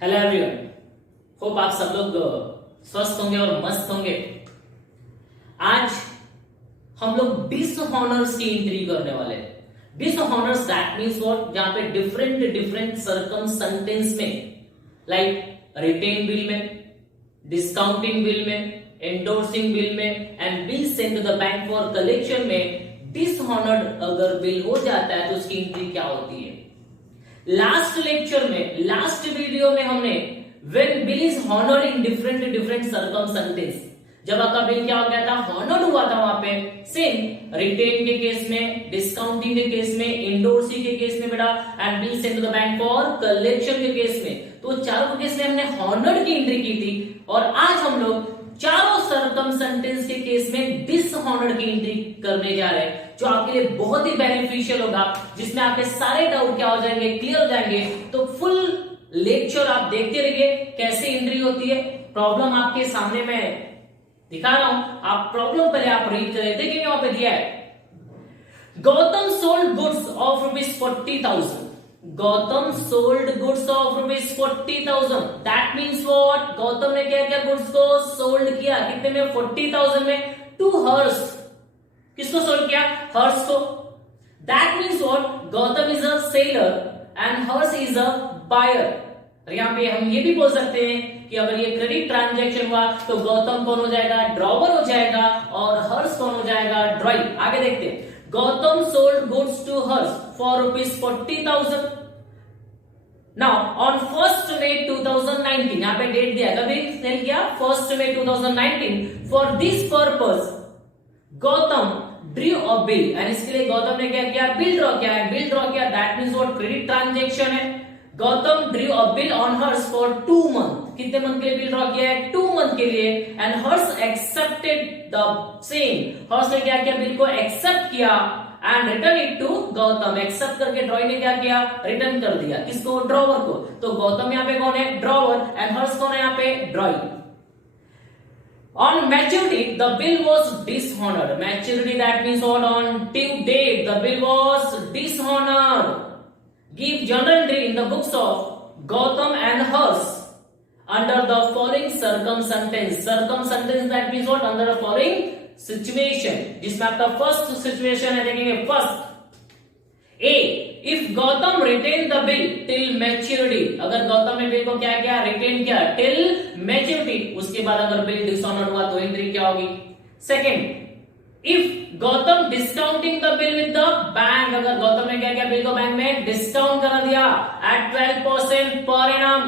Hello everyone, hope आप सब लोग स्वस्थ होंगे और मस्त होंगे। आज हम लोग डिसऑनर्स की एंट्री करने वाले हैं। डिसऑनर्स दैट मींस व्हाट, जहां पे डिफरेंट सर्कमस्टेंसेस में, लाइक रिटेन बिल में, डिस्काउंटिंग बिल में, एंडोर्सिंग बिल में and bill send to the bank for collection में डिसऑनर्ड अगर बिल हो जाता है तो उसकी एंट्री क्या होती है। लास्ट लेक्चर में, लास्ट वीडियो में हमने when bill is honoured in different circumstances, जब आपका बिल क्या हो गया था, हॉनर्ड हुआ था, वहां पे सेम रिटेन के केस में, डिस्काउंटिंग के केस में, इंडोर्सिंग के केस में बेटा and bill send to the bank for collection के केस में, तो चारों केस में हमने हॉनर्ड की एंट्री की थी। और आज हम लोग चारों सर्कमस्टेंसेस के केस में डिसऑनर्ड की एंट्री करने जा रहे हैं, जो आपके लिए बहुत ही बेनिफिशियल होगा, जिसमें आपके सारे डाउट क्या हो जाएंगे, क्लियर हो जाएंगे। तो फुल लेक्चर आप देखते रहिए कैसे एंट्री होती है। प्रॉब्लम आपके सामने मैं दिखा रहा हूं, आप प्रॉब्लम पहले आप रीड करें। देखिए वहां पे दिया है, Gautam sold goods of ₹40,000। Gautam sold goods of ₹40,000। That means what, Gautam ने क्या क्या गुड्स को सोल्ड किया, कितने में, 40,000 में, टू हर्ष। किसको सोल्ड किया, हर्ष को। That means what, Gautam is a seller and Harsh is a buyer. और यहां पे हम ये भी बोल सकते हैं कि अगर ये क्रेडिट ट्रांजैक्शन हुआ तो गौतम कौन हो जाएगा, ड्रॉवर हो जाएगा, और हर्ष कौन हो जाएगा, ड्रॉई। आगे देखते हैं, Gautam sold goods to Harsh for ₹40,000। Now on 1 May 2019, यहां पे डेट दिया, कभी सेल किया 1 May 2019। For this purpose Gautam drew a bill, and इसके लिए गौतम ने क्या किया, बिल ड्रॉ किया है। बिल ड्रॉ किया that means what, credit transaction है। Gautam drew a bill on Harsh for 2 months। कितने मंथ के लिए बिल ड्रॉ किया है, 2 month के लिए। And Harsh accepted the same. Harsh ने क्या किया, बिल को एक्सेप्ट किया and return it to Gautam. Accept करके ड्रॉई ने क्या किया, रिटर्न कर दिया। किसको, ड्रॉवर को। तो गौतम यहाँ पे कौन है, ड्रॉवर, एंड हर्ष कौन है यहाँ पे, ड्रॉई। On maturity, the bill was dishonored. Maturity that means what, on due date, the bill was dishonored. Give journal entry in the books of Gautam and Harsh under the following circumstance. Circumstance that means what, under the following situation. जिसमें आपका first situation है, देखेंगे first A, if Gautam retain the bill till maturity. अगर गौतम ने bill को क्या किया, retain किया टिल मैच्योरिटी, उसके बाद अगर बिल डिसऑनर्ड हुआ तो एंट्री क्या होगी। Second, if Gautam discounting the bill with the bank. अगर गौतम ने क्या किया, बिल को बैंक में डिस्काउंट करा दिया at 12% per annum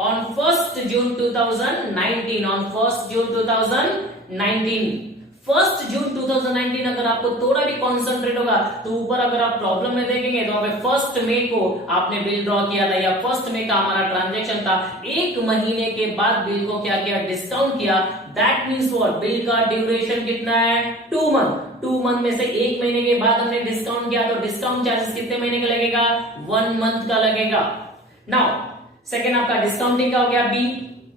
on 1 June 2019। On 1 June 2019, 1 June 2019 अगर आपको थोड़ा भी कॉन्सेंट्रेट होगा तो ऊपर अगर आप प्रॉब्लम में देखेंगे तो वहां पे 1 May को आपने बिल ड्रॉ किया था, या 1 May का हमारा ट्रांजैक्शन था। एक महीने के बाद बिल को क्या किया, डिस्काउंट किया। दैट मींस व्हाट, बिल का ड्यूरेशन कितना है, 2 month। 2 month में से एक महीने के बाद हमने डिस्काउंट किया, तो डिस्काउंट चार्जेस कितने महीने का लगेगा, 1 month का लगेगा। नाउ सेकेंड आपका डिस्काउंटिंग का हो गया बी।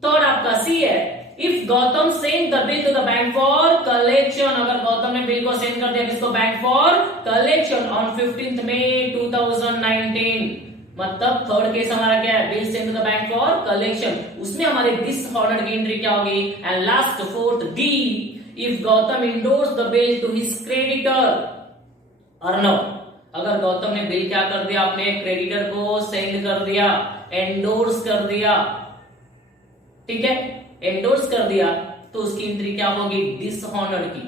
थर्ड आपका सी है, if Gautam send the bill to the bank for collection. अगर गौतम ने बिल को सेंड कर दिया किसको, bank for collection on 15 May 2019। मतलब थर्ड केस हमारा क्या है, bill send to the bank for collection, उसमें हमारे डिसऑनर्ड की एंट्री क्या होगी। And last fourth D, if Gautam endorse the bill to his creditor Arnav. अगर गौतम ने बिल क्या कर दिया, अपने क्रेडिटर को सेंड कर दिया, एंडोर्स कर दिया, ठीक है, एंडोर्स कर दिया, तो उसकी एंट्री क्या होगी, डिसऑनर्ड की।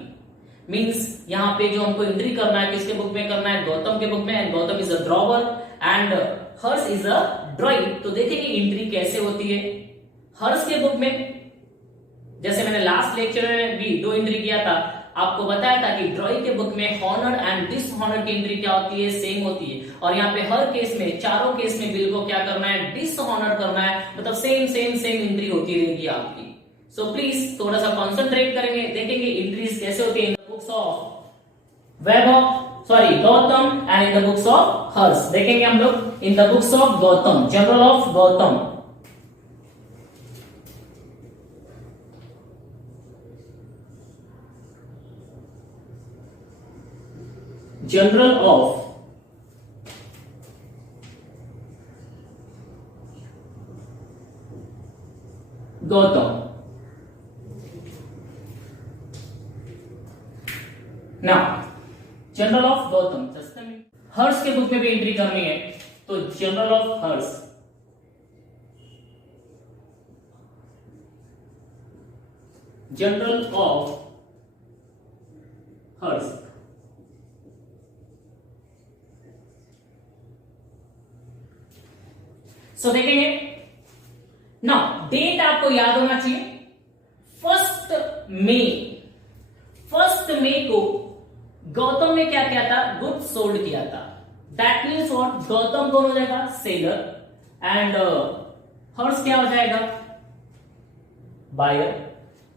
मींस यहां पे जो हमको एंट्री करना है, किसके बुक में करना है, गौतम के बुक में। And Gautam is a drawer and Harsh is अ ड्रॉई। तो देखेंगे एंट्री कैसे होती है। हर्ष के बुक में, जैसे मैंने लास्ट लेक्चर में भी 2 एंट्री किया था, आपको बताया था कि ड्रॉई के बुक में हॉनर्ड एंड डिसऑनर्ड की एंट्री क्या होती है, सेम होती है। और यहाँ पे हर केस में, चारों केस में बिल को क्या करना है, डिसऑनर्ड करना है, मतलब सेम एंट्री होती रहेगी आपकी। सो प्लीज थोड़ा सा कॉन्सेंट्रेट करेंगे, देखेंगे एंट्रीज कैसे होती है in the books of Gautam and in the books of Harsh. देखेंगे हम लोग in the books of Gautam, journal of Gautam. Journal of Gautam. Now journal of Gautam, Harsh के बुक में भी एंट्री करनी है, तो journal of Harsh, journal of Harsh. So देखेंगे ना, डेट आपको याद होना चाहिए, 1 मई को गौतम ने क्या किया था, गुड्स सोल्ड किया था। दैट मीन्स व्हाट, गौतम कौन हो जाएगा, सेलर, एंड हर्ष क्या हो जाएगा, बायर।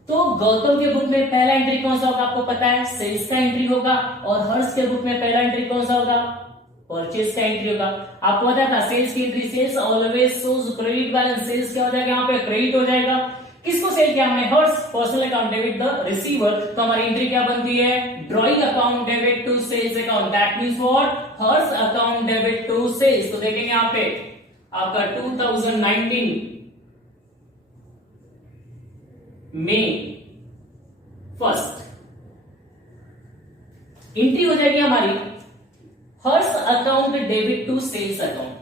तो गौतम के बुक में पहला एंट्री कौन सा होगा, आपको पता है, सेल्स का एंट्री होगा, और हर्ष के बुक में पहला एंट्री कौन सा होगा, परचेज का एंट्री होगा। आपको पता था सेल्स की entry, sales always shows credit balance, sales क्या हो जाएगा, यहाँ पे क्रेडिट हो जाएगा। किसको सेल किया हमने, Harsh, personal account debit the receiver, तो हमारी एंट्री क्या बनती है, drawing account debit to sales account, that means what, Harsh account debit to sales. तो देखेंगे यहाँ पे आपका 2019 May 1 एंट्री हो जाएगी हमारी, Harsh account debit to sales account,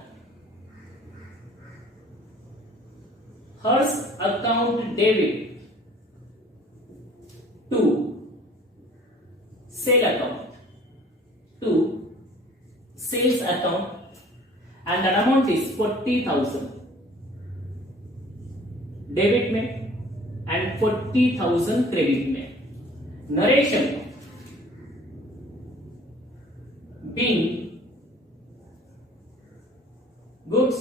Harsh account debit to sale account, to sales account, and that amount is 40,000 debit में and 40,000 credit में। Narration, being goods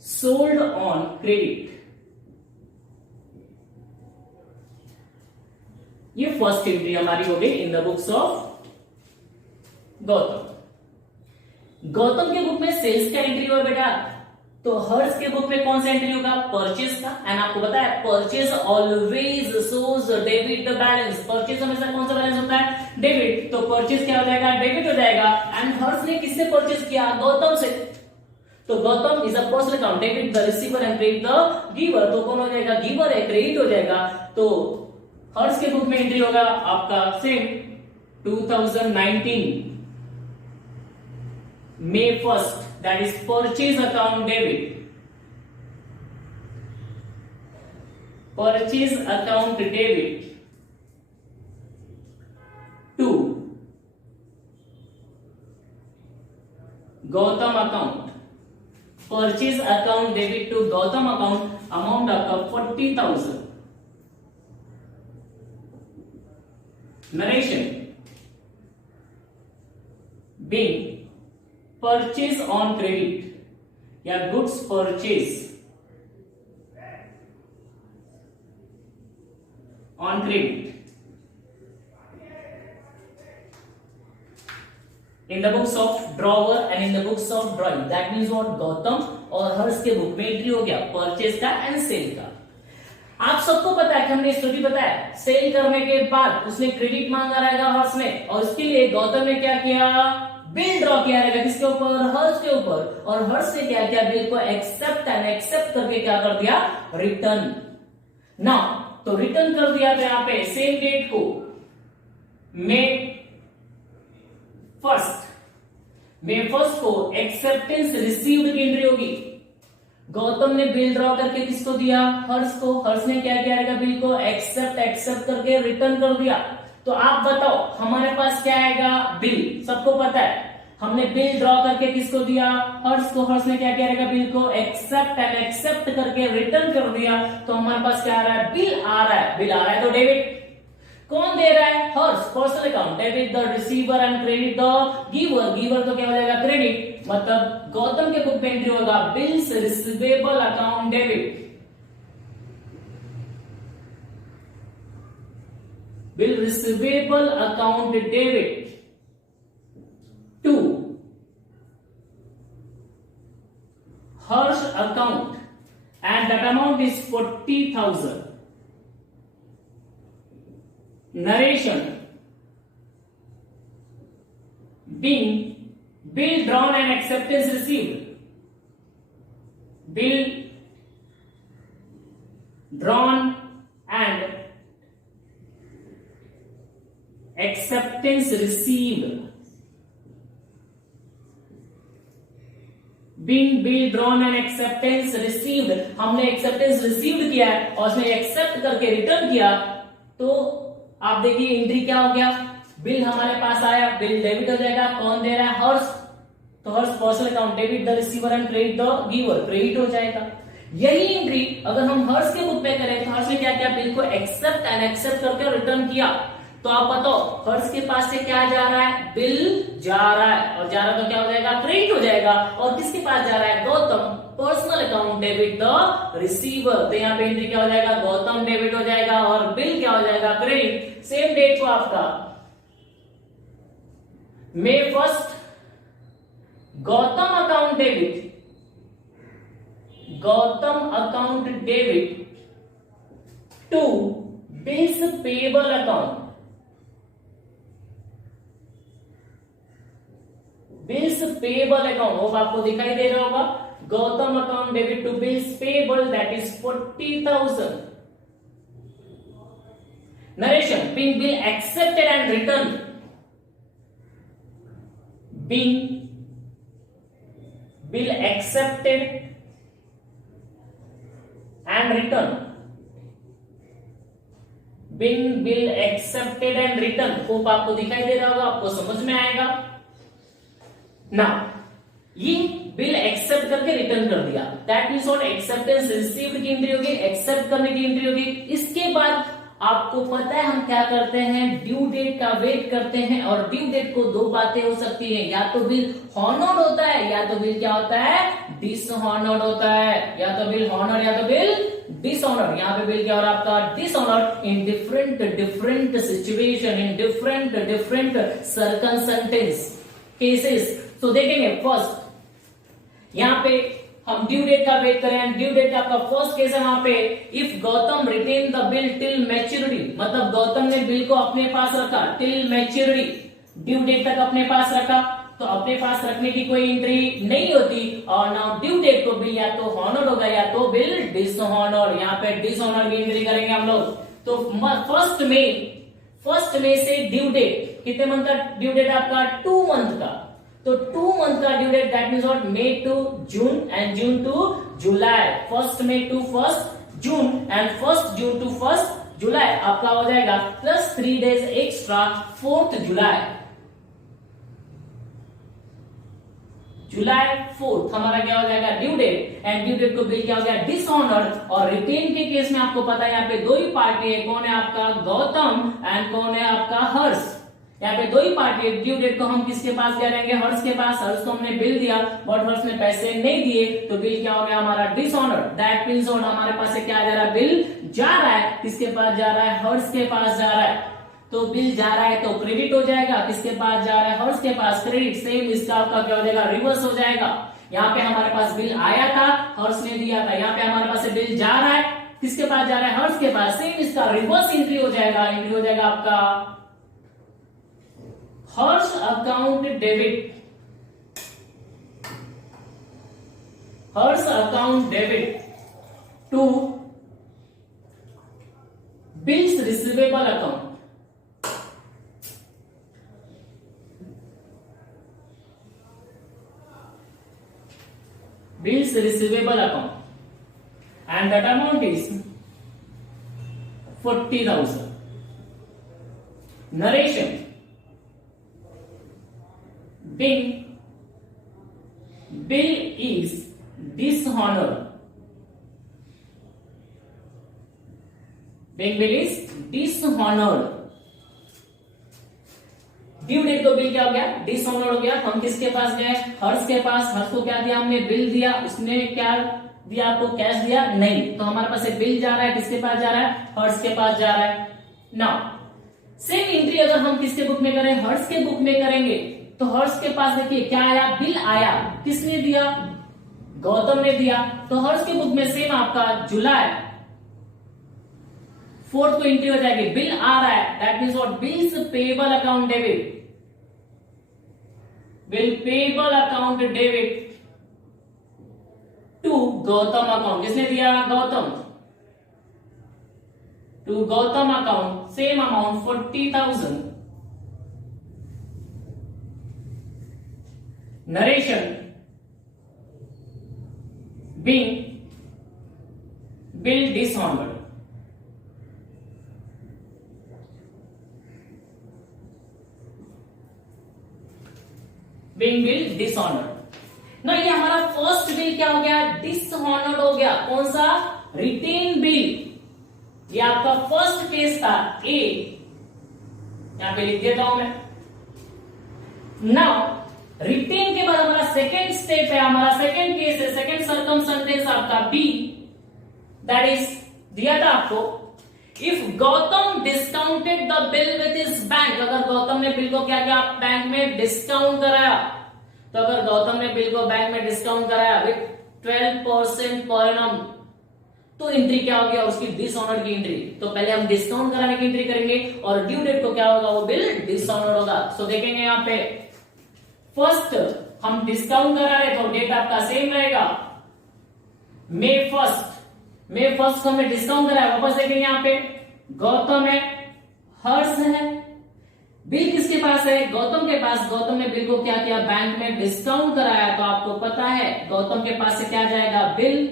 sold on credit, ये फर्स्ट एंट्री हमारी हो गई in the books of Gautam. Gautam के book में sales का entry हुआ बेटा, तो हर्ष के बुक में कौन सा एंट्री होगा, परचेज का, एंड आपको पता है purchase always shows debit balance, purchase हमेशा कौन सा बैलेंस होता है, डेबिट, तो परचेज क्या हो जाएगा, डेबिट हो जाएगा। एंड हर्ष ने किससे परचेज किया, गौतम से, तो Gautam is a personal account, debit the receiver and credit the giver, तो कौन हो जाएगा, गिवर है, क्रेडिट हो जाएगा। तो हर्ष के बुक में एंट्री होगा आपका same 2019 May 1, that is purchase account debit, purchase account debit to Gautam account, purchase account debit to Gautam account, amount आपका 40,000। Narration, being purchase on credit या goods purchase on credit in the books of drawer and in the books of drawing, that means what, Gautam और हर्ष के book में entry हो गया purchase का and cell का। आप सबको पता है कि हमने स्टोरी बताया, सेल करने के बाद उसने क्रेडिट मांगा रहेगा हर्ष ने, और इसके लिए गौतम ने क्या किया, बिल ड्रॉ किया रहेगा, किसके ऊपर, हर्ष के ऊपर, और हर्ष ने क्या किया, बिल को एक्सेप्ट एंड एक्सेप्ट करके क्या कर दिया, रिटर्न। ना तो रिटर्न कर दिया, तो यहाँ पे सेम डेट को May 1 को एक्सेप्टेंस रिसीव्ड की एंट्री होगी। गौतम ने बिल ड्रॉ करके किसको दिया, हर्ष को, हर्ष ने क्या किया रहेगा, बिल को एक्सेप्ट करके रिटर्न कर दिया। तो आप बताओ हमारे पास क्या आएगा, बिल, सबको पता है, हमने बिल ड्रॉ करके किसको दिया, हर्ष को, हर्ष ने क्या किया रहेगा, बिल को एक्सेप्ट करके रिटर्न कर दिया, तो हमारे पास क्या आ रहा है, बिल आ रहा है, बिल आ रहा है तो डेबिट, कौन दे रहा है, Harsh, personal account, debit the receiver and credit the giver, giver तो क्या हो जाएगा, क्रेडिट, मतलब गौतम के बुक में एंट्री होगा bills receivable account debit, bill receivable account debit to Harsh account, and that amount is 40,000. Narration, being bill drawn and acceptance received, bill drawn and acceptance received, being bill drawn and acceptance received, हमने acceptance received किया है और उसने accept करके return किया, तो आप देखिए एंट्री क्या हो गया, बिल हमारे पास आया, बिल डेबिट हो जाएगा, कौन दे रहा है, हर्ष, तो Harsh personal account, debit the receiver and credit the giver, credit हो जाएगा। यही एंट्री अगर हम हर्ष के बुक में करें तो हर्ष ने क्या किया, बिल को एक्सेप्ट एंड एक्सेप्ट करके रिटर्न किया, तो आप बताओ हर्ष के पास से क्या जा रहा है, बिल जा रहा है, और जा रहा है तो क्या हो जाएगा, क्रेडिट हो जाएगा, और किसके पास जा रहा है, Gautam, personal account debit the receiver, तो यहाँ पे एंट्री क्या हो जाएगा, गौतम डेबिट हो जाएगा और बिल क्या हो जाएगा, क्रेडिट। सेम डेट को आपका May 1st Gautam account debit, Gautam account debit to bills payable account, bills payable account, वो आपको दिखाई दे रहा होगा, Gautam account debit to bills payable that is 40,000। Narration, being bill accepted and returned, being bill accepted and returned, being bill accepted and returned, hope आपको दिखाई दे रहा होगा, आपको समझ में आएगा ना। ये बिल एक्सेप्ट करके रिटर्न कर दिया, that means what, acceptance received की एंट्री होगी, एक्सेप्ट करने की एंट्री होगी। इसके बाद आपको पता है हम क्या करते हैं, ड्यू डेट का वेट करते हैं, और ड्यू डेट को दो बातें हो सकती है, या तो बिल हॉनर्ड होता है, या तो बिल क्या होता है, डिसऑनर्ड होता है, या तो बिल हॉनर्ड या तो बिल डिसऑनर्ड। यहाँ पे बिल क्या हो रहा है आपका, dishonoured, in different situation, in different circumstances cases. तो देखेंगे फर्स्ट यहाँ पे हम ड्यू डेट का वेट करें, ड्यू डेट का आपका फर्स्ट केस है वहां पे, if Gautam retain the bill till maturity, मतलब गौतम ने बिल को अपने पास रखा टिल मैच्योरिटी, ड्यू डेट तक अपने पास रखा, तो अपने पास रखने की कोई एंट्री नहीं होती, और नाउ ड्यू डेट को बिल या तो हॉनर्ड होगा या तो बिल डिसऑनर्ड, यहाँ पे डिसऑनर्ड की एंट्री करेंगे हम लोग। तो फर्स्ट में से ड्यू डेट, कितने मंथ का ड्यू डेट आपका, 2 मंथ का, तो 2 मंथ का due date that means what, May to June and June to July, first May to first June and first June to first July, आपका हो जाएगा plus 3 days extra 4th July, July 4th हमारा क्या हो जाएगा due date, and due date को bill क्या हो गया, डिसऑनर्ड। और रिटेन के केस में आपको पता है यहाँ पे दो ही पार्टी है, कौन है आपका गौतम एंड कौन है आपका हर्ष, यहाँ पे दो ही पार्टी है। ड्यू डेट को हम किसके पास करेंगे, हर्ष के पास, हर्ष को हमने बिल दिया बट हर्ष ने पैसे नहीं दिए, तो बिल क्या हो गया हमारा डिसऑनर्ड, दैट मींस हमारे पास से क्या जा रहा है, बिल जा रहा है, किसके पास जा रहा है, हर्ष के पास जा रहा है, तो बिल जा रहा है तो क्रेडिट हो जाएगा, किसके पास जा रहा है, हर्ष के पास, क्रेडिट। सेम इसका आपका क्या हो जाएगा, रिवर्स हो जाएगा, यहाँ पे हमारे पास बिल आया था, हर्ष ने दिया था, यहाँ पे हमारे पास से बिल जा रहा है, किसके पास जा रहा है, हर्ष के पास, सेम इसका रिवर्स एंट्री हो जाएगा, एंट्री हो जाएगा आपका Harsh account debit, Harsh account debit to bills receivable account, bills receivable account and that amount is 40,000. Narration, being bill is dishonored, being bill is dishonored, due date को बिल क्या हो गया, डिसऑनर्ड हो गया, हम किसके पास गए, हर्ष के पास, हर्ष को क्या दिया हमने, बिल दिया, उसने क्या दिया आपको, कैश दिया नहीं, तो हमारे पास बिल जा रहा है, किसके पास जा रहा है, हर्ष के पास जा रहा है। नाउ सेम एंट्री अगर हम किसके बुक में करें, हर्ष के बुक में करेंगे, तो हर्ष के पास देखिए क्या आया, बिल आया, किसने दिया, गौतम ने दिया, तो हर्ष के बुक में सेम आपका जुलाई 4th को एंट्री हो जाएगी, बिल आ रहा है, that means what, bills payable account debit, bill payable account debit to Gautam account, किसने दिया, Gautam, to Gautam account, same amount 40,000. Narration being bill dishonored. Being bill dishonored. ना ये हमारा फर्स्ट बिल क्या हो गया, डिसऑनर्ड हो गया. कौन सा, रिटेन बिल. ये आपका फर्स्ट केस था ए, यहां पे लिख देता हूं मैं. नाउ रिटेन के बाद हमारा सेकेंड स्टेप है, हमारा सेकेंड केस है, सेकेंड सर्कमस्टेंस आपका बी, दैट इज दिया था आपको. If Gautam discounted the bill with his bank, अगर गौतम ने बिल को क्या किया, बैंक में डिस्काउंट कराया, तो अगर गौतम ने बिल को बैंक में डिस्काउंट कराया विथ 12% पर एनम, तो एंट्री क्या होगी, उसकी डिसऑनर्ड की एंट्री. तो पहले हम डिस्काउंट कराने की एंट्री करेंगे और ड्यू डेट को क्या होगा, वो बिल डिसऑनर्ड होगा. सो देखेंगे यहाँ पे फर्स्ट हम डिस्काउंट करा रहे तो डेट आपका सेम रहेगा, May 1st को हमने डिस्काउंट कराया. वापस देखेंगे यहाँ पे गौतम है, हर्ष है, बिल किसके पास है, गौतम के पास. गौतम ने बिल को क्या किया, बैंक में डिस्काउंट कराया, तो आपको पता है गौतम के पास से क्या जाएगा, बिल,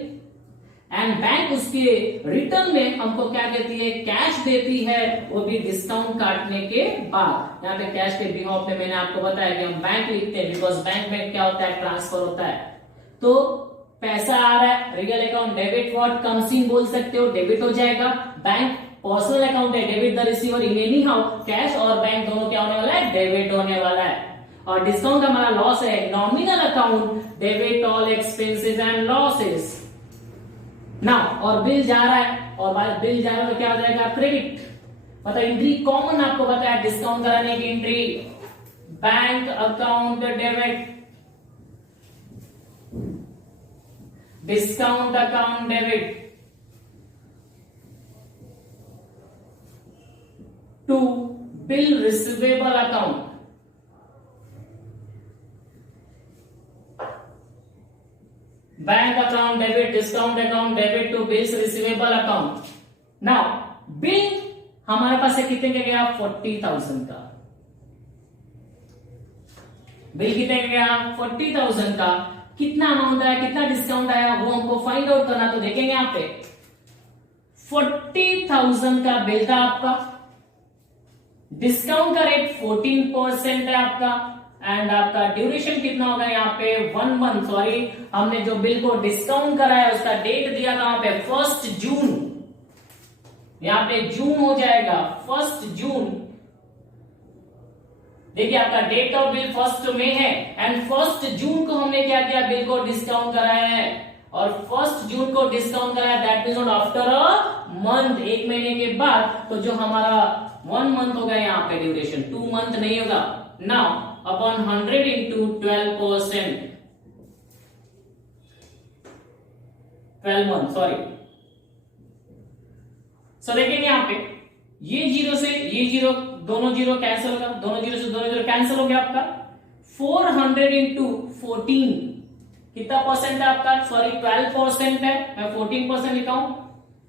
एंड बैंक उसके रिटर्न में हमको क्या देती है, कैश देती है, वो भी डिस्काउंट काटने के बाद. यहाँ पे कैश के बिहाफ में मैंने आपको बताया कि हम बैंक लिखते हैं, बिकॉज बैंक में क्या होता है, ट्रांसफर होता है. तो पैसा आ रहा है, real account debit what comes in बोल सकते हो, डेबिट हो जाएगा. बैंक पर्सनल अकाउंट है, debit the receiver in any how, cash और बैंक दोनों क्या होने वाला है, डेबिट होने वाला है. और डिस्काउंट हमारा लॉस है, nominal account, debit all expenses and losses. ना और बिल जा रहा है, और बिल जा रहा है तो क्या हो जाएगा, क्रेडिट. मतलब एंट्री कॉमन आपको बताया डिस्काउंट कराने की entry, bank account debit, discount account debit to bill receivable account. Bank account debit, discount account debit to bills receivable account. Now bill हमारे पास है कितने का गया, 40,000 का. बिल कितने का गया, 40,000 का. कितना अमाउंट आया, कितना डिस्काउंट आया, वो हमको फाइंड आउट करना. तो देखेंगे यहां पे 40,000 का बिल था आपका, डिस्काउंट का रेट 14% है आपका, एंड आपका ड्यूरेशन कितना होगा यहाँ पे 1 मंथ. सॉरी, हमने जो बिल को डिस्काउंट कराया उसका डेट दिया था वहां पे 1 जून, यहाँ पे जून हो जाएगा 1 जून. देखिए आपका डेट ऑफ बिल 1 मई है, एंड 1 जून को हमने क्या किया, बिल को डिस्काउंट कराया है, और 1 जून को डिस्काउंट कराया, that means after a month, 1 महीने के बाद. तो जो हमारा 1 मंथ होगा यहाँ पे ड्यूरेशन, 2 मंथ नहीं होगा. Now upon 100 into 12%, 12 month, sorry. So देखेंगे यहाँ पे ये जीरो से ये जीरो, दोनों जीरो कैंसिल होगा, दोनों जीरो से दोनों जीरो कैंसिल हो गया. आपका 400 into 14 कितना परसेंट है आपका, सॉरी 12% है, मैं 14% लिखा हूं,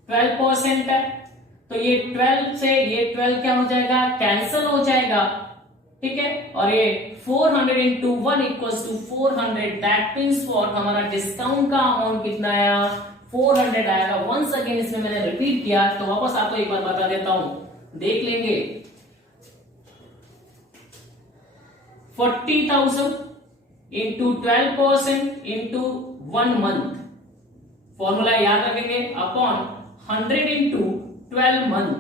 12% है. तो ये 12 से ये 12 क्या हो जाएगा, कैंसिल हो जाएगा, ठीक है. और ये 400 into 1 equals to 400, that means what, हमारा डिस्काउंट का अमाउंट कितना आया, 400 आएगा. वंस अगेन इसमें मैंने रिपीट किया, तो वापस आपको एक बार बता देता हूं, देख लेंगे. 40,000 into 12% into 1 month, फॉर्मूला याद रखेंगे, अपॉन 100 into 12 मंथ.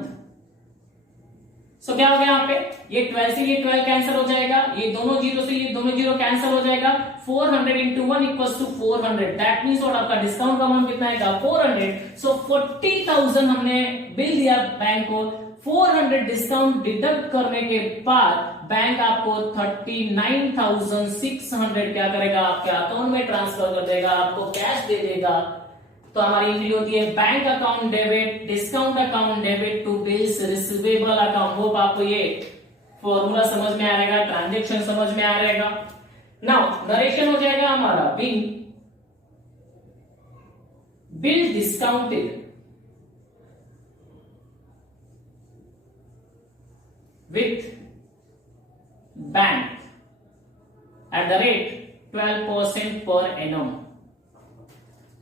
सो क्या हो गया यहाँ पे, ये 12 से ये 12 कैंसिल हो जाएगा, ये दोनों जीरो से ये दोनों जीरो कैंसिल हो जाएगा. 400 into 1 equals to 400, that means और आपका डिस्काउंट का अमाउंट कितना आएगा, 400. सो 40,000 हमने बिल दिया बैंक को, 400 डिस्काउंट डिडक्ट करने के बाद बैंक आपको 39,600 क्या करेगा, आपके अकाउंट में ट्रांसफर कर देगा, आपको कैश दे देगा. तो हमारी एंट्री होती है bank account debit, discount account debit to bills receivable account. Hope आपको ये फॉर्मूला समझ में आ रहेगा, ट्रांजेक्शन समझ में आ रहेगा. नाउ नरेशन हो जाएगा हमारा bill discounted, with bank at the rate 12% per annum,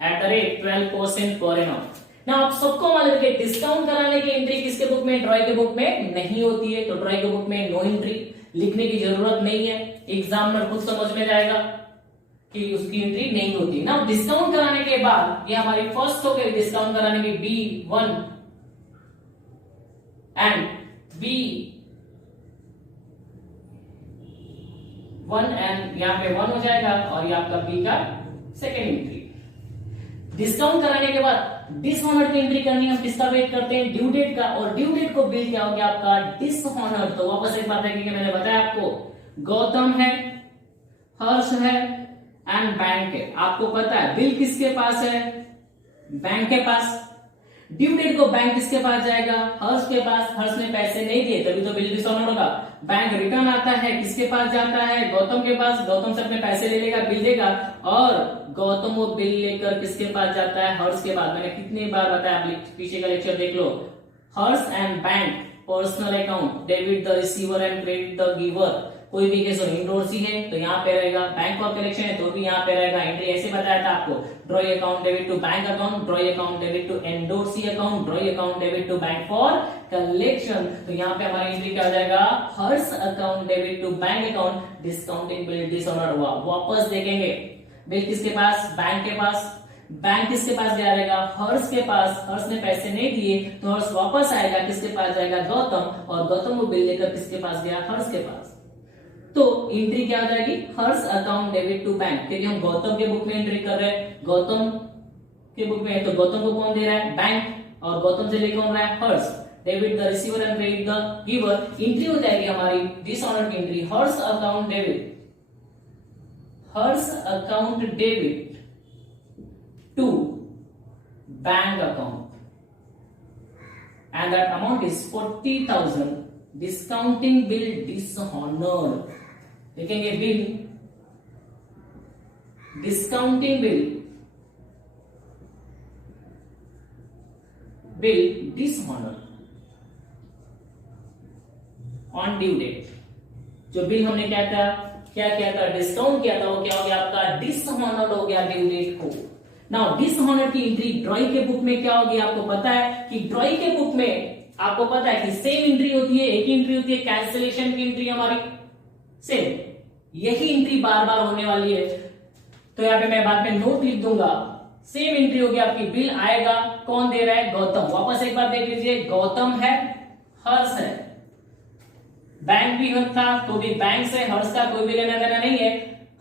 at the rate 12% per annum। ना आप सबको मालूम है कि डिस्काउंट कराने की एंट्री किसके बुक में, ड्रॉई के बुक में नहीं होती है, तो ड्रॉई के बुक में नो एंट्री लिखने की जरूरत नहीं है, एग्जामिनर खुद समझ में जाएगा कि उसकी एंट्री नहीं होती ना। डिस्काउंट कराने के बाद ये हमारी फर्स्ट हो गई, डिस्काउंट कराने की B1 एंड B1 एंड यहाँ पे 1 हो जाएगा और ये आपका B का सेकेंड एंट्री। डिस्काउंट कराने के बाद डिसऑनर की एंट्री करनी, हम किसका वेट करते हैं, ड्यू डेट का, और ड्यू डेट को बिल क्या हो गया आपका डिसऑनर। तो वापस एक बात है कि मैंने बताया आपको गौतम है, हर्ष है एंड बैंक है। आपको पता है बिल किसके पास है, बैंक के पास। ड्यू डेट को बैंक किसके पास जाएगा, हर्ष के पास। हर्ष ने पैसे नहीं दिए तभी तो बिल डिसऑनर होगा। बैंक रिटर्न आता है किसके पास जाता है, गौतम के पास। गौतम से अपने पैसे ले लेगा, बिल देगा, और गौतम वो बिल लेकर किसके पास जाता है, हर्ष के पास। मैंने कितनी बार बताया, आप पीछे का लेक्चर देख लो। Harsh and bank personal account, debit the receiver and credit the giver. कोई भी केस इंडोर्सी है तो यहाँ पे रहेगा, बैंक फॉर कलेक्शन है तो भी यहाँ पे रहेगा एंट्री। ऐसे बताया था आपको, drawee account debit to bank account, drawee account debit to endorsee account, drawee account debit to bank for collection. तो यहाँ पे हमारी एंट्री क्या हो जाएगा, Harsh account debit to bank account, discounting bill dishonour हुआ। वापस देखेंगे बिल किसके पास, बैंक के पास। बैंक किसके पास गया रहेगा, हर्ष के पास। हर्ष ने पैसे नहीं दिए तो हर्ष वापस आएगा, किसके पास जाएगा, गौतम, और गौतम वो बिल लेकर किसके पास गया, हर्ष के पास। तो एंट्री क्या हो जाएगी, हर्ष अकाउंट डेबिट टू बैंक, क्योंकि हम गौतम के बुक में एंट्री कर रहे हैं। गौतम के बुक में है तो गौतम को कौन दे रहा है, बैंक, और गौतम से लेकर रहा है Harsh. Debit the receiver and credit the giver. Entry हो जाएगी हमारी डिसऑनर की entry, Harsh account debit, Harsh account debit to bank account, and that amount is 40,000, discounting bill dishonour. देखेंगे bill, discounting bill, bill dishonour on due date. जो bill हमने क्या किया था, डिस्काउंट किया था, वो क्या हो गया आपका डिसऑनर हो गया ड्यू डेट को। नाउ डिसऑनर की एंट्री ड्रॉई के बुक में क्या होगी, आपको पता है कि ड्रॉई के बुक में आपको पता है कि सेम एंट्री होती है, एक एंट्री होती है कैंसिलेशन की एंट्री हमारी सेम, यही एंट्री बार बार होने वाली है। तो यहाँ पे मैं बाद में नोट लिख दूंगा, सेम एंट्री होगी आपकी, बिल आएगा, कौन दे रहा है, गौतम। वापस एक बार देख लीजिए, गौतम है, हर्ष है, बैंक भी था तो भी बैंक से हर्ष का कोई भी लेना देना नहीं है।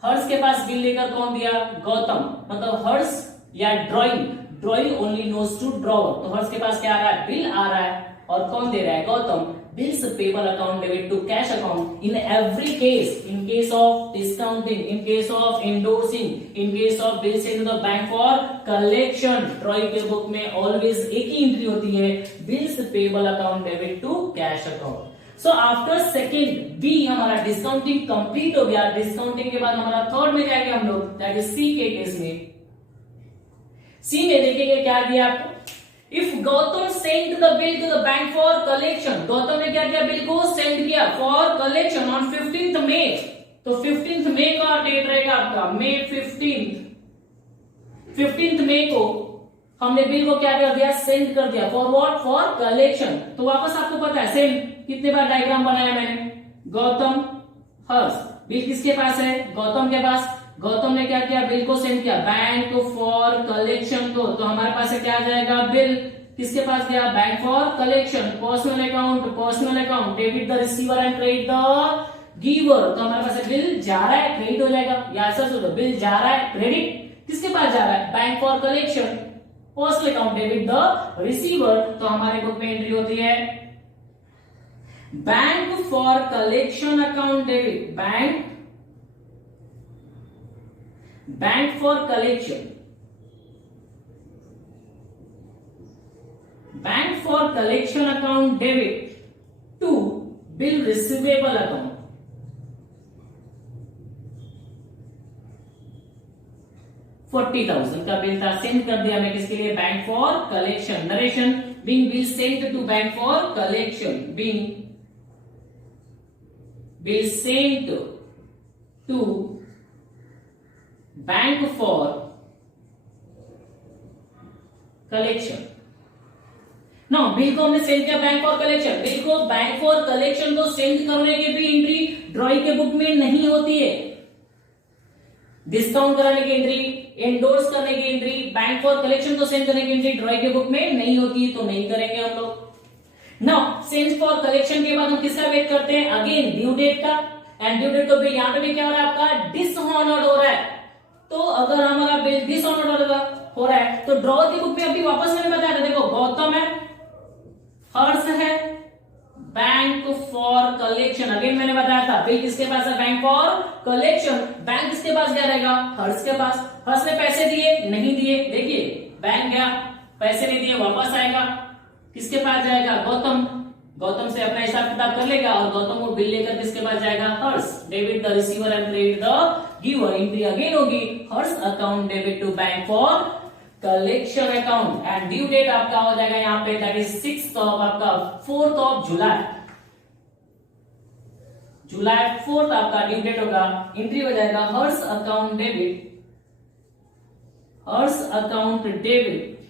हर्ष के पास बिल लेकर कौन दिया, गौतम, मतलब हर्ष या drawing only knows to drawer. तो हर्ष के पास क्या आ रहा है, बिल आ रहा है, और कौन दे रहा है, Gautam. Bills payable account debit to cash account. In every case, in case of discounting, in case of endorsing, in case of bill send to the bank for collection, drawee के बुक में ऑलवेज एक ही entry होती है, bills payable account debit to cash account. So after second B हमारा discounting complete हो गया। Discounting के बाद हमारा थर्ड में जाएंगे हम लोग, दैट इज सी के केस में। सी में देखेंगे क्या दिया आपको, if Gautam send the bill to the bank for collection. Gautam ने क्या किया, बिल को सेंड किया फॉर कलेक्शन ऑन 15th मई। तो 15th मई का डेट रहेगा आपका, मई 15th मई को हमने बिल को क्या कर दिया, सेंड कर दिया फॉर व्हाट, फॉर कलेक्शन। तो वापस आपको पता है सेम, कितने बार डायग्राम बनाया मैंने, गौतम हर्ष, बिल किसके पास है, गौतम के पास। गौतम ने क्या किया, बिल को सेंड किया बैंक फॉर कलेक्शन को, तो हमारे पास क्या आ जाएगा, बिल किसके पास गया, bank for collection, personal account debit the receiver and credit the giver. तो हमारे पास बिल जा रहा है, क्रेडिट हो जाएगा, या ऐसा सोचो, बिल जा रहा है, क्रेडिट किसके पास जा रहा है, bank for collection, personal account debit the receiver. तो हमारे बुक में एंट्री होती है bank for collection account debit, bank for collection, bank for collection account debit to bill receivable account. $40,000 का बिल था, सेंड कर दिया मैं किसके लिए, bank for collection. Narration, being bill send to bank for collection, being bill sent to bank for collection. No, bill को हमने send किया बैंक फॉर कलेक्शन। बिल को बैंक फॉर कलेक्शन को सेंड करने की भी एंट्री ड्रॉई के book में नहीं होती है। डिस्काउंट कराने की एंट्री, एंडोर्स करने की एंट्री, बैंक फॉर कलेक्शन को सेंड करने की एंट्री ड्रॉई के बुक में नहीं होती है, तो नहीं करेंगे हम लोग। नाउ सेंड फॉर कलेक्शन के बाद हम किसका वेट करते हैं? अगेन ड्यू डेट का। एंड ड्यू डेट को भी यहां पे भी क्या हो रहा है आपका? डिसऑनर्ड हो रहा है। तो अगर हमारा बिल डिसऑनर्ड हो रहा है तो ड्रॉ की बुक में अभी वापस मैंने बताया था, देखो गौतम है, हर्ष है, बैंक फॉर कलेक्शन। अगेन मैंने बताया था बिल किसके पास है? Bank for collection. बैंक किसके पास गया रहेगा? हर्ष के पास। हर्ष ने पैसे दिए, नहीं दिए, देखिए बैंक गया, पैसे नहीं दिए, वापस आएगा, किसके पास जाएगा? गौतम। गौतम से अपना हिसाब किताब कर लेगा और गौतम को बिल लेकर किसके पास जाएगा? Harsh. Debit the receiver and credit the giver. Entry again होगी Harsh account debit to bank for collection account. And due date आपका हो जाएगा यहाँ पे दैट इज 6th ऑफ आपका 4th of July. July 4th आपका ड्यू डेट होगा। एंट्री हो जाएगा Harsh account debit, Harsh account debit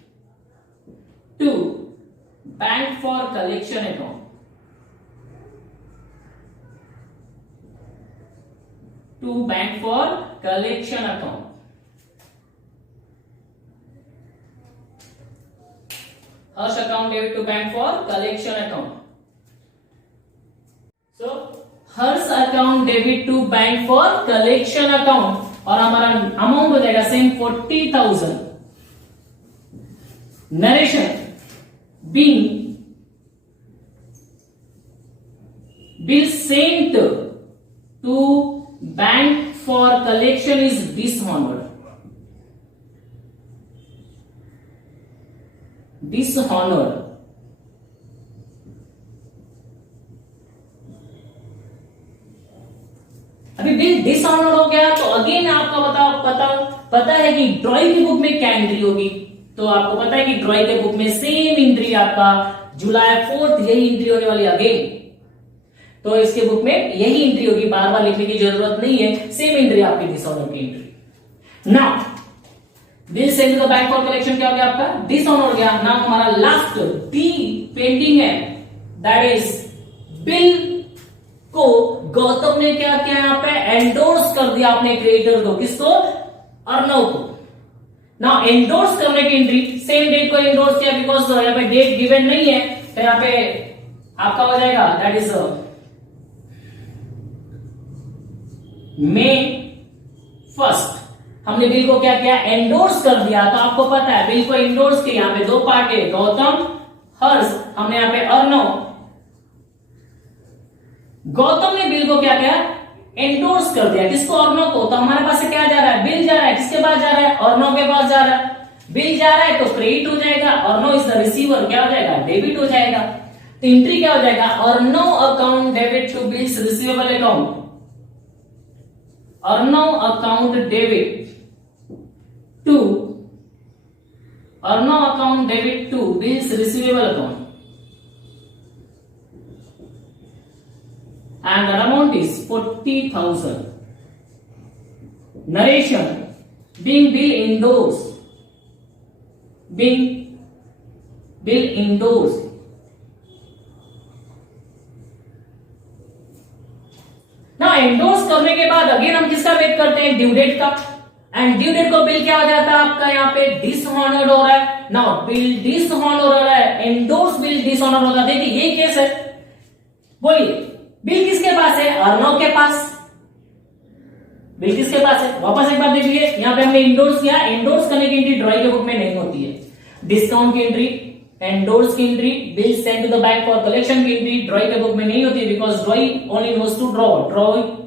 to bank for collection account, to bank for collection account. Harsh account debit to bank for collection account. So Harsh account debit to bank for collection account और हमारा amount हो जाएगा same 40,000। Narration being bill sent to bank for collection is dishonored. Dishonour. अभी bill dishonour हो गया तो again आपका पता है कि ड्रॉई की बुक में क्या एंट्री होगी। तो आपको पता है कि ड्रॉई के बुक में सेम एंट्री आपका जुलाई 4th यही एंट्री होने वाली अगेन। तो इसके बुक में यही एंट्री होगी, बार बार लिखने की जरूरत नहीं है, सेम एंट्री आपकी डिसऑनर की entry. Now bill send to the bank for collection क्या हो गया आपका? डिसऑनर हो गया। नाउ हमारा लास्ट डी पेंडिंग है, दैट इज बिल को गौतम ने क्या किया यहाँ पे? एंडोर्स कर दिया अपने क्रेडिटर को। किसको? अर्णव को। नाउ एंडोर्स करने की एंट्री सेम डेट को एंडोर्स किया बिकॉज यहाँ पे डेट गिवन नहीं है, तो यहाँ पे आपका हो जाएगा दैट इज May 1st। हमने बिल को क्या किया? एंडोर्स कर दिया। तो आपको पता है बिल को एंडोर्स किया, यहाँ पे दो पार्ट है, गौतम, हर्ष। हमने यहाँ पे अर्णव, गौतम ने बिल को क्या किया? एंडोर्स कर दिया। किसको? अर्णव को। तो हमारे पास से क्या जा रहा है? बिल जा रहा है। किसके पास जा रहा है? अर्णव के पास जा रहा है। बिल जा रहा है तो क्रेडिट हो जाएगा, अर्णव इज द रिसीवर, क्या हो जाएगा? डेबिट हो जाएगा। तो एंट्री क्या हो जाएगा? Arnav account debit to bills receivable account, Arnav account debit to Arnav account debit to bills receivable account and the amount is 40,000. Narration being bill endorsed, being bill endorsed. ना एंडोर्स करने के बाद अगेन हम किसका वेट करते हैं? ड्यू डेट का। And due date को बिल क्या हो जाता है आपका? यहाँ पे डिसऑनर्ड हो रहा है। नाउ बिल डिसऑनर्ड हो रहा है, एंडोर्स बिल डिसऑनर्ड होगा। देखिए ये केस है, बोलिए बिल किसके पास है? अर्णव के पास। बिल किसके पास है? वापस एक बार देख लीजिए, यहाँ पे हमने एंडोर्स किया। एंडोर्स करने की एंट्री ड्रॉई के बुक में नहीं होती है। डिस्काउंट की एंट्री, एंडोर्स की entry, bill send to the bank for collection की एंट्री ड्रॉई के बुक में नहीं होती है because drawee only knows to draw.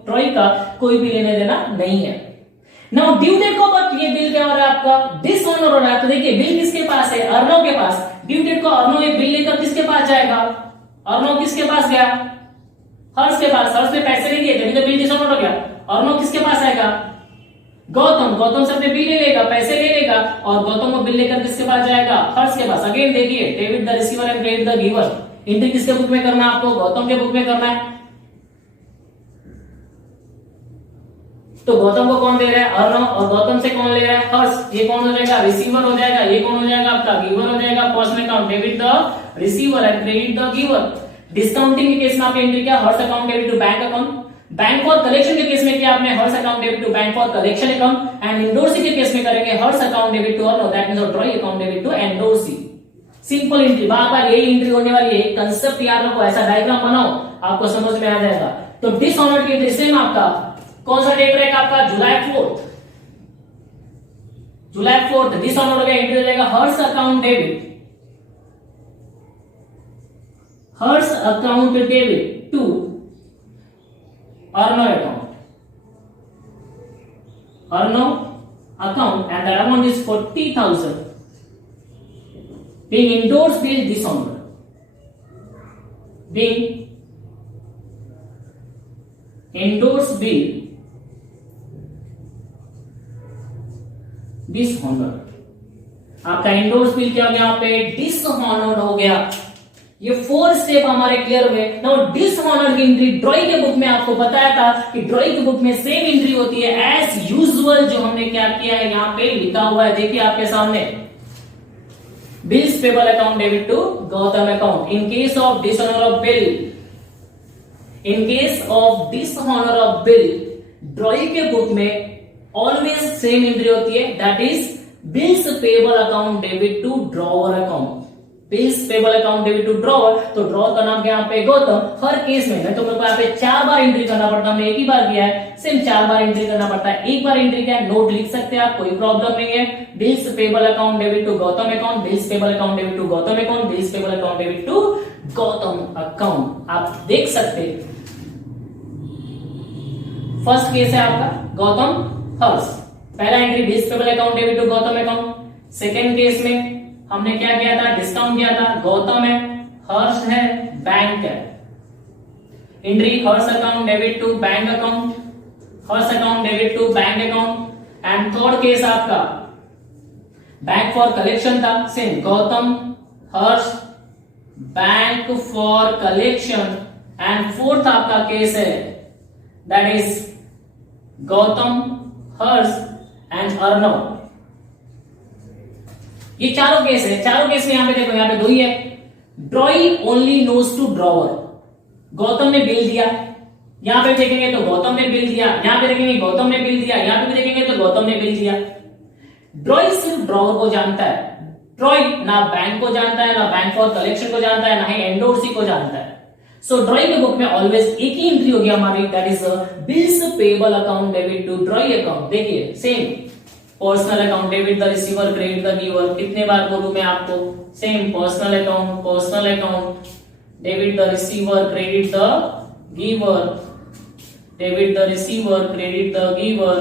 Drawee का कोई भी लेने देना नहीं है। नाउ ड्यू डेट को बट ये बिल क्या हो रहा है आपका? डिसऑनर हो रहा है। तो देखिए बिल किसके पास है? अर्णव के पास। ड्यू डेट को अर्णव एक बिल लेकर किसके पास जाएगा? अर्णव किसके पास गया? हर्ष के पास। हर्ष ने पैसे नहीं दिए तभी तो बिल डिसऑनर हो गया। अर्णव किसके पास आएगा? गौतम। गौतम से अपने बिल ले लेगा, पैसे ले लेगा और गौतम को बिल लेकर किसके पास जाएगा? हर्ष के पास। अगेन देखिए debit the receiver and credit the giver. Entry किसके बुक में करना है आपको? गौतम के बुक में करना है। तो गौतम को कौन दे रहा है, अर्णव, और गौतम से कौन ले रहा है, हर्ष। ये कौन हो जाएगा, रिसीवर हो जाएगा। ये कौन हो जाएगा, आपका गिवर हो जाएगा। Personal account debit the receiver and credit the giver. Discounting के केस में आपने एंट्री किया Harsh account debit to bank account. Bank for collection के केस में किया आपने Harsh account debit to bank for collection account. And endorsee के केस में करेंगे Harsh account debit to Arnav, that means drawee account debit to endorsee. Simple entry, बार बार यही एंट्री होने वाली है। कंसेप्ट याद रखो, ऐसा डायग्राम बनाओ, आपको समझ में आ जाएगा। तो डिसऑनर्ड की एंट्री सेम आपका कौन सा डेट रहेगा, आपका जुलाई 4th। जुलाई 4th डिसऑनर्ड हो गया, एंट्री हो जाएगा Harsh account debit, Harsh account debit to Arnav account, Arnav account, and the amount is 40,000 being endorsed bill dishonored, being endorsed bill dishonoured. आपका एंडोर्स बिल क्या हो गया, यहाँ पे डिसऑनर्ड हो गया। ये 4 स्टेप हमारे क्लियर हुए। नाउ डिसऑनर्ड की एंट्री ड्रॉई के बुक में आपको बताया था कि ड्रॉई की बुक में सेम एंट्री होती है एज यूजुअल, जो हमने क्या किया है यहाँ पे लिखा हुआ है, देखिए आपके सामने। Bills payable account debit to Gautam account in case of dishonour of bill, in case of dishonour of bill drawee के बुक में ऑलवेज सेम एंट्री होती है, that is bills payable account debit to drawer account. Bills payable account debit to drawer, तो drawer का नाम क्या यहाँ पे गौतम। हर केस में तो मेरे को यहाँ पे 4 बार एंट्री करना पड़ता है, हमने एक ही बार किया है, सेम 4 बार एंट्री करना पड़ता है। एक बार एंट्री क्या है, नोट लिख सकते हैं आप, कोई प्रॉब्लम नहीं है। Bills payable account debit to Gautam account, bills payable account debit to Gautam account, bills payable account debit to Gautam account, आप देख सकते हैं। फर्स्ट केस है आपका गौतम हर्ष, पहला entry bills payable account debit to Gautam account. Second case में हमने क्या किया था, डिस्काउंट किया था, गौतम है, हर्ष है, बैंक है। Entry Harsh account debit to bank account, Harsh account debit to bank account. And third case आपका बैंक फॉर कलेक्शन था, same Gautam Harsh bank for collection. And fourth आपका केस है that is Gautam Harsh and Arnav. ये चारों केस है, चारों केस में यहां पे देखो, यहां पे 2 ही है। Drawee only knows to drawer, Gautam ने बिल दिया, यहां पे देखेंगे तो गौतम ने बिल दिया, यहां पे देखेंगे गौतम ने बिल दिया, यहां पे भी देखेंगे तो गौतम ने बिल दिया। ड्रॉई सिर्फ ड्रॉवर को जानता है, ड्रॉई ना बैंक को जानता है, ना बैंक फॉर कलेक्शन को जानता है, ना ही एंडोर्सी को जानता है। सो ड्रॉई के बुक में ऑलवेज एक ही एंट्री होगी हमारी, that is bills payable account debit to drawee account. देखिए same personal account debit the receiver credit the giver, कितने बार बोलूं मैं आपको, same personal account debit the receiver credit the giver, debit the receiver credit the giver.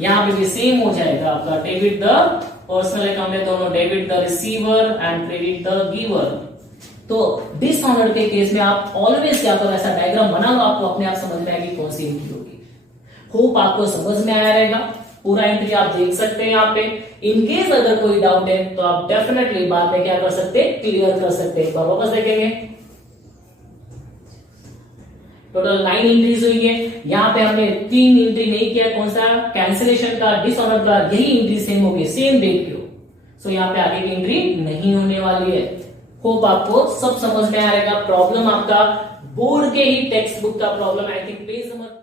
यहां पे भी same हो जाएगा आपका, डेबिट द पर्सनल अकाउंट है दोनों, debit the receiver and credit the giver. तो डिसऑनर्ड के केस में आप ऑलवेज क्या करो, ऐसा डायग्राम बना लो, आपको अपने आप समझ में आएगी कौन सी एंट्री होगी। होप आपको समझ में आया रहेगा, पूरा एंट्री आप देख सकते हैं यहाँ पे। इन केस अगर कोई डाउट है तो आप डेफिनेटली बाद में क्या कर सकते हैं, क्लियर कर सकते हैं। वापस देखेंगे, टोटल 9 एंट्रीज हुई है। यहाँ पे हमने 3 एंट्री नहीं किया, कौन सा, कैंसिलेशन का, डिसऑनर का, यही एंट्री सेम होगी, सेम डेट की हो। सो यहाँ पे आगे की एंट्री नहीं होने वाली है। होप आपको सब समझ में आ रहेगा। प्रॉब्लम आपका बोर्ड के ही टेक्स्ट बुक का problem, I think page number